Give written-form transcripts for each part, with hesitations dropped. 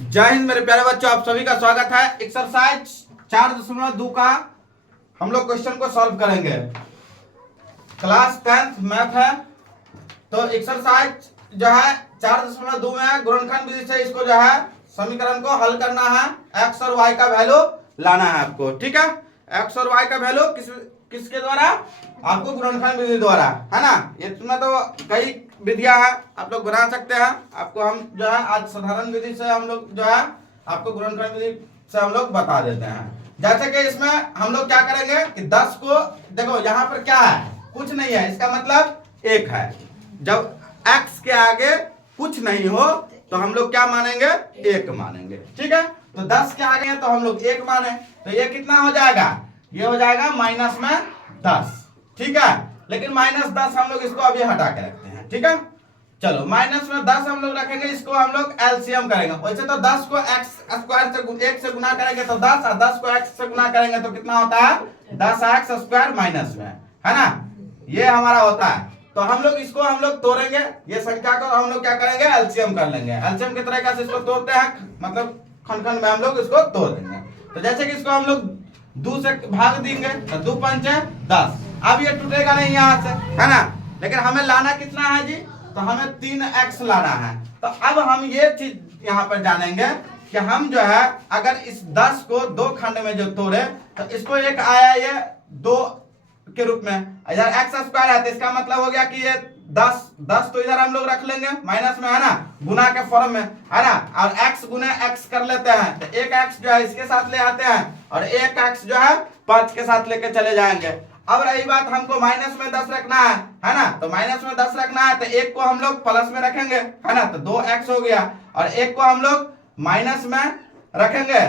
जय हिंद मेरे प्यारे बच्चों, आप सभी का स्वागत है। एक्सरसाइज 4.2 का हम लोग क्वेश्चन को सॉल्व करेंगे। क्लास 10th मैथ है। तो एक्सरसाइज जो है 4.2 में गुणनखंड विधि से इसको जो है समीकरण को हल करना है। एक्स और वाई का वैल्यू लाना है आपको, ठीक है। एक्स और वाई का वैल्यू किसके द्वारा? आपको गुणनखंड विधि द्वारा, है ना। इसमें तो कई विधियां हैं, आप लोग बना सकते हैं। आपको हम जो है आज साधारण विधि से हम लोग जो है आपको गुणनखंड विधि से हम लोग बता देते हैं। जैसे कि इसमें हम लोग क्या करेंगे कि 10 को देखो, यहाँ पर क्या है, कुछ नहीं है, इसका मतलब 1 है। जब x के आगे कुछ नहीं हो तो हम लोग क्या मानेंगे? 1 मानेंगे, ठीक है। तो 10 के आगे है तो हम लोग 1 माने, तो ये कितना हो जाएगा? ये हो जाएगा माइनस में 10, ठीक है। लेकिन -10 हम लोग इसको अभी हटा के रखते हैं, ठीक है। चलो माइनस में 10 हम लोग रखेंगे, इसको हम लोग एलसीएम करेंगे। वैसे तो 10 को x स्क्वायर से 1 से गुना करेंगे तो 10, और 10 को x से गुना करेंगे तो कितना होता है? 10x स्क्वायर माइनस में, है ना। ये हमारा होता है। तो हम लोग इसको हम लोग तोड़ेंगे, ये संख्या को हम लोग क्या करेंगे? एलसीएम कर लेंगे। एलसीएम के तरीके से इसको तोड़ते हैं, मतलब खंड खंड में हम लोग इसको तोड़ देंगे। तो जैसे कि इसको हम लोग 2 से भाग देंगे तो 2 पंचे 10। अब ये टूटेगा नहीं यहाँ से, है ना। लेकिन हमें लाना कितना है जी? तो हमें 3x लाना है। तो अब हम ये चीज यहाँ पर जानेंगे कि हम जो है अगर इस 10 को 2 खंड में जो तोड़े तो इसको एक आया ये 2 के रूप में, इधर x स्क्वायर है तो इसका मतलब हो गया कि ये 10 तो इधर हम लोग रख लेंगे माइनस में, है ना, गुना के फॉर्म में, है ना। और x गुने x कर लेते हैं तो 1x जो है इसके साथ ले आते हैं और 1x जो है 5 के साथ लेके चले जाएंगे। अब रही बात, हमको माइनस में 10 रखना है ना। तो माइनस में 10 रखना है तो 1 को हम लोग प्लस में रखेंगे, है ना। तो 2x हो गया और 1 को हम लोग माइनस में रखेंगे,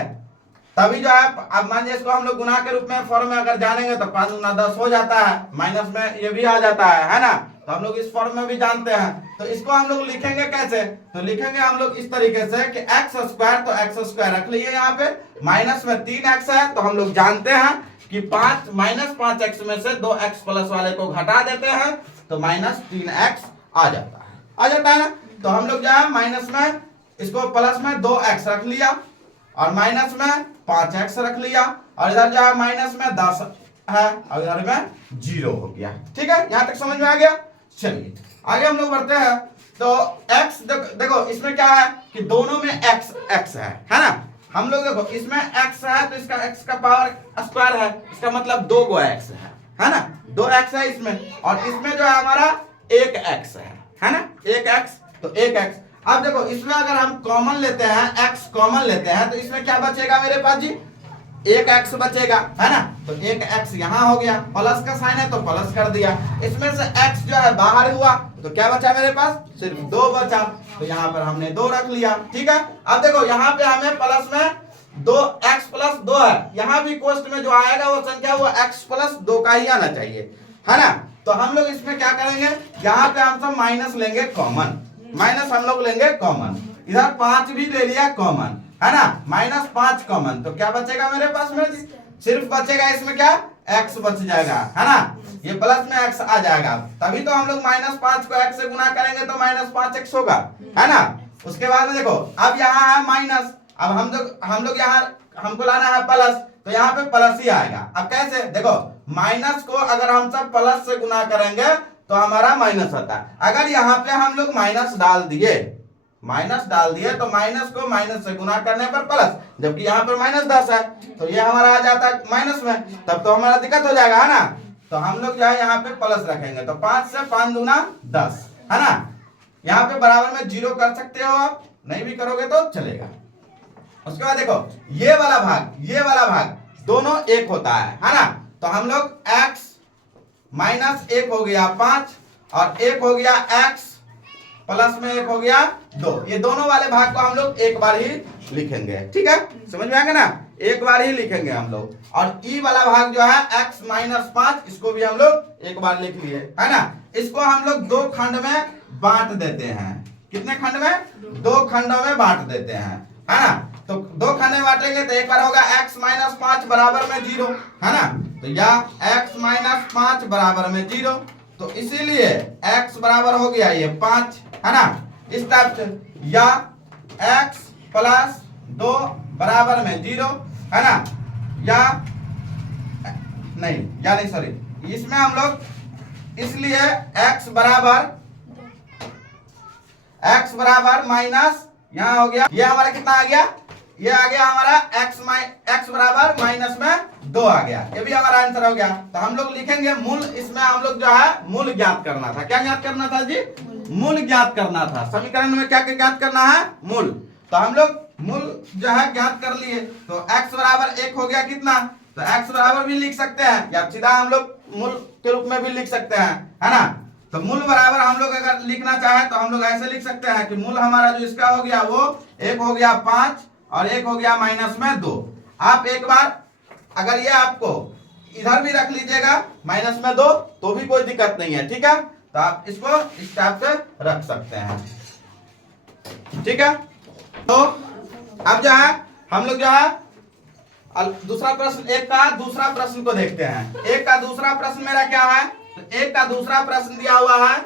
तभी जो है अब मान लीजिए इसको हम लोग गुना के रूप में फॉर्म में अगर जानेंगे तो 5 गुना 10 हो जाता है, माइनस में ये भी आ जाता है ना। तो हम लोग इस फॉर्म में भी जानते हैं। तो इसको हम लोग लिखेंगे कैसे? तो लिखेंगे हम लोग इस तरीके से कि x स्क्वायर, तो x स्क्वायर रख लीजिए यहाँ पे, माइनस में 3x है तो हम लोग जानते हैं कि 5 माइनस 5x में से 2x प्लस वाले को घटा देते हैं तो माइनस 3x आ जाता है ना। तो हम लोग जो है माइनस में इसको प्लस में 2x रख लिया और माइनस में 5x रख लिया और इधर जो है माइनस में 10 है और इधर में 0 हो गया, ठीक है। यहां तक समझ में आ गया। चलिए आगे हम लोग बढ़ते हैं। तो x देखो इसमें क्या है कि दोनों में x है ना। हम लोग देखो इसमें x है तो इसका x का पावर स्क्वायर है, इसका मतलब 2 गो x है ना। 2x है इसमें और इसमें जो है हमारा 1x है ना। 1x तो 1x। अब देखो इसमें अगर हम कॉमन लेते हैं, x कॉमन लेते हैं तो इसमें क्या बचेगा मेरे पास जी? 1x बचेगा, है ना। तो 1x यहाँ हो गया, प्लस का साइन है तो प्लस कर दिया। इसमें से x जो है बाहर हुआ तो क्या बचा मेरे पास? सिर्फ 2 बचा, तो यहाँ पर हमने 2 रख लिया, ठीक है। अब देखो यहाँ पे हमें प्लस में 2x प्लस 2 है, यहाँ भी कोष्ट में जो आएगा वो संख्या वो x प्लस 2 का ही आना चाहिए, है ना। तो हम लोग इसमें क्या करेंगे, यहाँ पे हम सब माइनस लेंगे कॉमन, माइनस हम लोग लेंगे कॉमन। इधर 5 भी ले लिया कॉमन, है ना, -5 कॉमन। तो क्या बचेगा मेरे पास में? सिर्फ बचेगा इसमें क्या? x बच जाएगा, है ना। ये प्लस में x आ जाएगा, तभी तो हम लोग -5 को x से गुना करेंगे तो -5x होगा, है ना। उसके बाद में देखो अब यहाँ है माइनस, अब हम लोग यहाँ हमको लाना है प्लस, तो यहाँ पे प्लस ही आएगा। अब कैसे? देखो माइनस को अगर हम सब प्लस से गुना करेंगे तो हमारा माइनस होता है। अगर यहाँ पे हम लोग माइनस डाल दिए तो माइनस को माइनस से गुना करने पर प्लस, जबकि यहाँ पर -10 है तो ये हमारा आ जाता है माइनस में, तब तो हमारा दिक्कत हो जाएगा, है ना। तो हम लोग जो है यहाँ पे प्लस रखेंगे तो 5 से 5 दूना 10, है ना। यहाँ पे बराबर में 0 कर सकते हो, आप नहीं भी करोगे तो चलेगा। उसके बाद देखो ये वाला भाग दोनों 1 होता है ना। तो हम लोग x -1 हो गया 5 और 1 हो गया x प्लस में 1 हो गया 2, ये दोनों वाले भाग को हम लोग एक बार ही लिखेंगे, ठीक है। समझ में आएगा ना, एक बार ही लिखेंगे हम लोग। और ई वाला भाग जो है x -5, इसको भी हम लोग एक बार लिख लिए, है ना। इसको हम लोग 2 खंड में बांट देते हैं। कितने खंड में? 2 खंडों में बांट देते हैं, है ना। तो 2 खंड में बांटेंगे तो एक बार होगा x -5 बराबर में 0, है ना। तो या x -5 बराबर में 0, तो इसीलिए x बराबर हो गया ये 5, है ना, इस टाइप से। या x प्लस 2 बराबर में 0, है ना, या नहीं सॉरी, इसमें हम लोग इसलिए x बराबर माइनस, यहाँ हो गया, ये हमारा कितना आ गया, ये आ गया हमारा x बराबर माइनस में 2 आ गया, ये भी हमारा आंसर हो गया। तो हम लोग लिखेंगे मूल, इसमें हम लोग जो है मूल ज्ञात करना था। क्या ज्ञात करना था जी? मूल ज्ञात करना था। समीकरण में क्या ज्ञात करना है? मूल। तो हम लोग मूल जो है ज्ञात कर लिए। तो x बराबर 1 हो गया कितना, तो x बराबर भी लिख सकते हैं या सीधा हम लोग मूल के रूप में भी लिख सकते हैं, है ना। तो मूल बराबर हम लोग अगर लिखना चाहे तो हम लोग ऐसे लिख सकते हैं कि मूल हमारा जो इसका हो गया वो 1 हो गया 5 और 1 हो गया माइनस में 2। आप एक बार अगर ये आपको इधर भी रख लीजिएगा माइनस में 2 तो भी कोई दिक्कत नहीं है, ठीक है। तो आप इसको इस टाइप से रख सकते हैं, ठीक है। तो अब जो है हम लोग जो है दूसरा प्रश्न, एक का दूसरा प्रश्न को देखते हैं। एक का दूसरा प्रश्न मेरा क्या है, तो एक का दूसरा प्रश्न दिया हुआ है,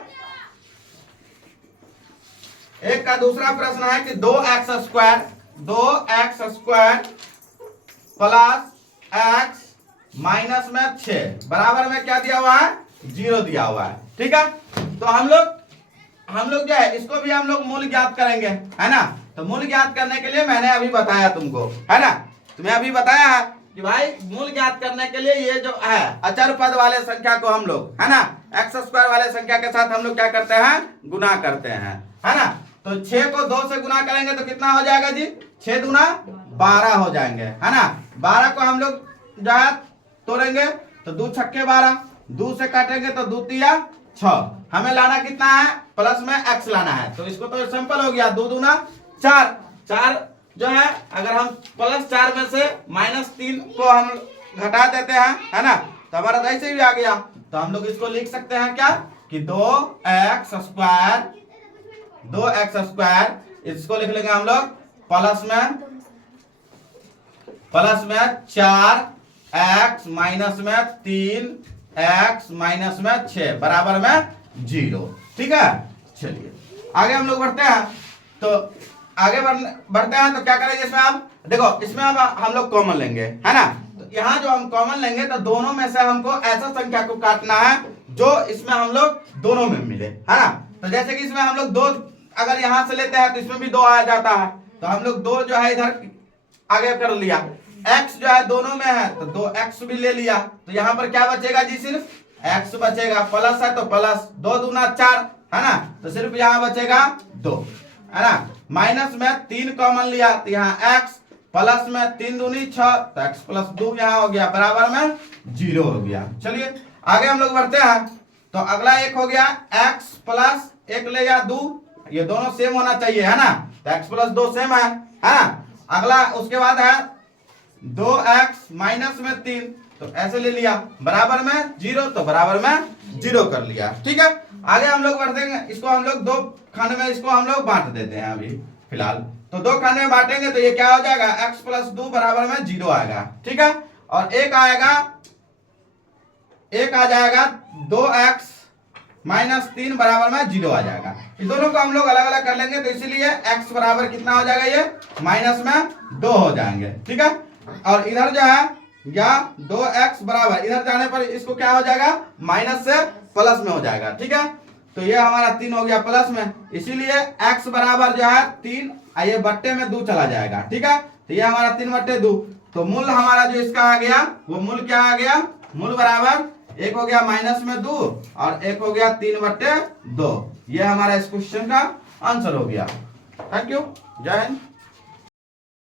एक का दूसरा प्रश्न है कि 2x square plus x minus में 6 बराबर में क्या दिया हुआ है, 0 दिया हुआ है, ठीक है। तो हम लोग जो है इसको भी हम लोग मूल ज्ञात करेंगे, है ना। तो मूल ज्ञात करने के लिए मैंने अभी बताया तुमको, है ना, तुम्हें अभी बताया है कि भाई मूल ज्ञात करने के लिए ये जो है अचर पद वाले संख्या को हम लोग, है ना, x स्क्वायर वाले संख्या के साथ हम लोग क्या करते हैं, गुना करते हैं, है ना। तो 6 को 2 से गुना करेंगे तो कितना हो जाएगा जी, 6 दूना 12 हो जाएंगे, है ना। 12 को हम लोग जो है तोड़ेंगे तो 2 छक्के 12, 2 से काटेंगे तो 2 तिया 6। हमें लाना कितना है, प्लस में x लाना है। तो इसको तो सिंपल हो गया, 2 दूना 4, 4 जो है अगर हम प्लस 4 में से माइनस 3 को हम घटा देते हैं, है ना, तो हमारा तो ऐसे भी आ गया। तो हम लोग इसको लिख सकते हैं क्या कि 2x स्क्वायर, इसको लिख लेंगे हम लोग प्लस में 4x माइनस में 3x माइनस में 6 बराबर में 0, ठीक है। चलिए आगे हम लोग बढ़ते हैं। तो आगे बढ़ते हैं तो क्या करेंगे, इसमें आप देखो, इसमें अब हम लोग कॉमन लेंगे, है ना। तो यहाँ जो हम कॉमन लेंगे तो दोनों में से हमको ऐसा संख्या को काटना है जो इसमें हम लोग दोनों में मिले, है ना। तो जैसे कि इसमें हम लोग 2 अगर यहाँ से लेते हैं तो इसमें भी 2 आ जाता है, तो हम लोग 2 जो है इधर आगे कर लिया। x जो है दोनों में है तो 2x भी ले लिया, तो यहाँ पर क्या बचेगा जी, सिर्फ x बचेगा। प्लस है तो प्लस 2 दूना 4, है ना, तो सिर्फ यहाँ बचेगा 2, है ना। माइनस में 3 कॉमन लिया तो यहाँ x, प्लस में 3 दूनी 6 तो x प्लस 2 यहाँ हो गया बराबर में 0 हो गया। चलिए आगे हम लोग बढ़ते हैं। तो अगला एक हो गया x प्लस 1 ले या 2, ये दोनों सेम होना चाहिए, है ना। तो x प्लस 2 सेम है ना। अगला उसके बाद है 2x माइनस में 3, तो ऐसे ले लिया बराबर में 0, तो बराबर में 0 कर लिया, ठीक है। आगे हम लोग बढ़ेंगे, इसको हम लोग 2 खाने में इसको हम लोग बांट देते हैं अभी फिलहाल। तो 2 खाने में बांटेंगे तो ये क्या हो जाएगा, x प्लस 2 बराबर में 0 आएगा, ठीक है। और एक आ जाएगा 2x माइनस 3 बराबर में 0 आ जाएगा। इस दोनों को हम लोग अलग अलग कर लेंगे, तो इसीलिए x बराबर कितना हो जाएगा, ये माइनस में 2 हो जाएंगे, ठीक है। और इधर जो है या 2x बराबर इधर जाने पर इसको क्या हो जाएगा, माइनस से प्लस में हो जाएगा, ठीक है। तो ये हमारा 3 हो गया प्लस में, इसीलिए x बराबर जो है 3, ये बट्टे में 2 चला जाएगा, ठीक है। तो ये हमारा 3/2। तो मूल हमारा जो इसका आ गया वो मूल क्या आ गया, मूल बराबर 1 हो गया माइनस में 2 और 1 हो गया 3/2। ये हमारा इस क्वेश्चन का आंसर हो गया। थैंक यू, जय हिंद।